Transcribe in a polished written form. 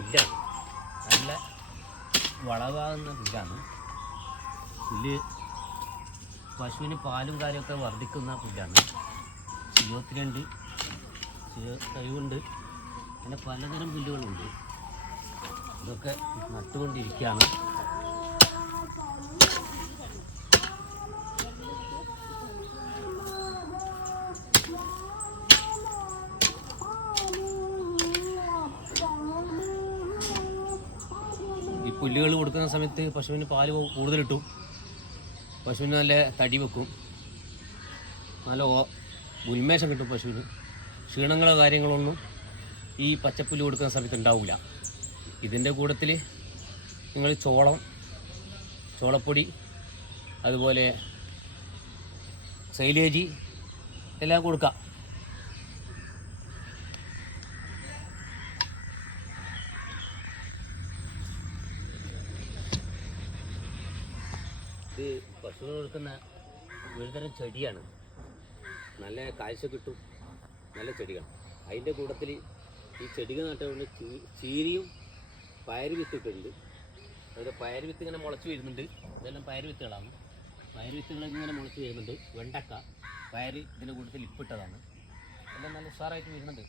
പുല്ലാണ്, നല്ല വളവാകുന്ന പുല്ലാണ്. പുല്ല് പശുവിന് പാലും കാര്യമൊക്കെ വർദ്ധിക്കുന്ന പുല്ലാണ്. CO3 കഴിവുണ്ട്, അങ്ങനെ പലതരം പുല്ലുകളുണ്ട്. ഇതൊക്കെ നട്ടുകൊണ്ടിരിക്കുകയാണ്. ഈ പുല്ലുകൾ കൊടുക്കുന്ന സമയത്ത് പശുവിന് പാല് കൂടുതൽ കിട്ടും, പശുവിന് നല്ല തടി വെക്കും, നല്ല ഉന്മേഷം കിട്ടും. പശുവിന് ക്ഷീണങ്ങളോ കാര്യങ്ങളൊന്നും ഈ പച്ചപ്പുല്ല് കൊടുക്കുന്ന സമയത്ത് ഉണ്ടാവില്ല. ഇതിൻ്റെ കൂട്ടത്തിൽ നിങ്ങൾ ചോളപ്പൊടി, അതുപോലെ സൈലേജ് എല്ലാം കൊടുക്കാം. ഇത് പശുവിന് കൊടുക്കുന്ന ഒരുതരം ചെടിയാണ്, നല്ല കാഴ്ച കിട്ടും, നല്ല ചെടികൾ. അതിൻ്റെ കൂട്ടത്തിൽ ഈ ചെടികൾ നട്ടുകൊണ്ട് ചീരിയും പയർ വിത്തിട്ടുണ്ട്. അതിൽ പയർ വിത്ത് ഇങ്ങനെ മുളച്ച് വരുന്നുണ്ട്. ഇതെല്ലാം പയർ വിത്തുകളാണ്. പയർ വിത്തുകളൊക്കെ ഇങ്ങനെ മുളച്ച് വരുന്നുണ്ട്. വെണ്ടക്ക, പയർ ഇതിൻ്റെ കൂട്ടത്തിൽ ഇപ്പിട്ടതാണ്. എല്ലാം നല്ല ഉഷാറായിട്ട് വരുന്നുണ്ട്.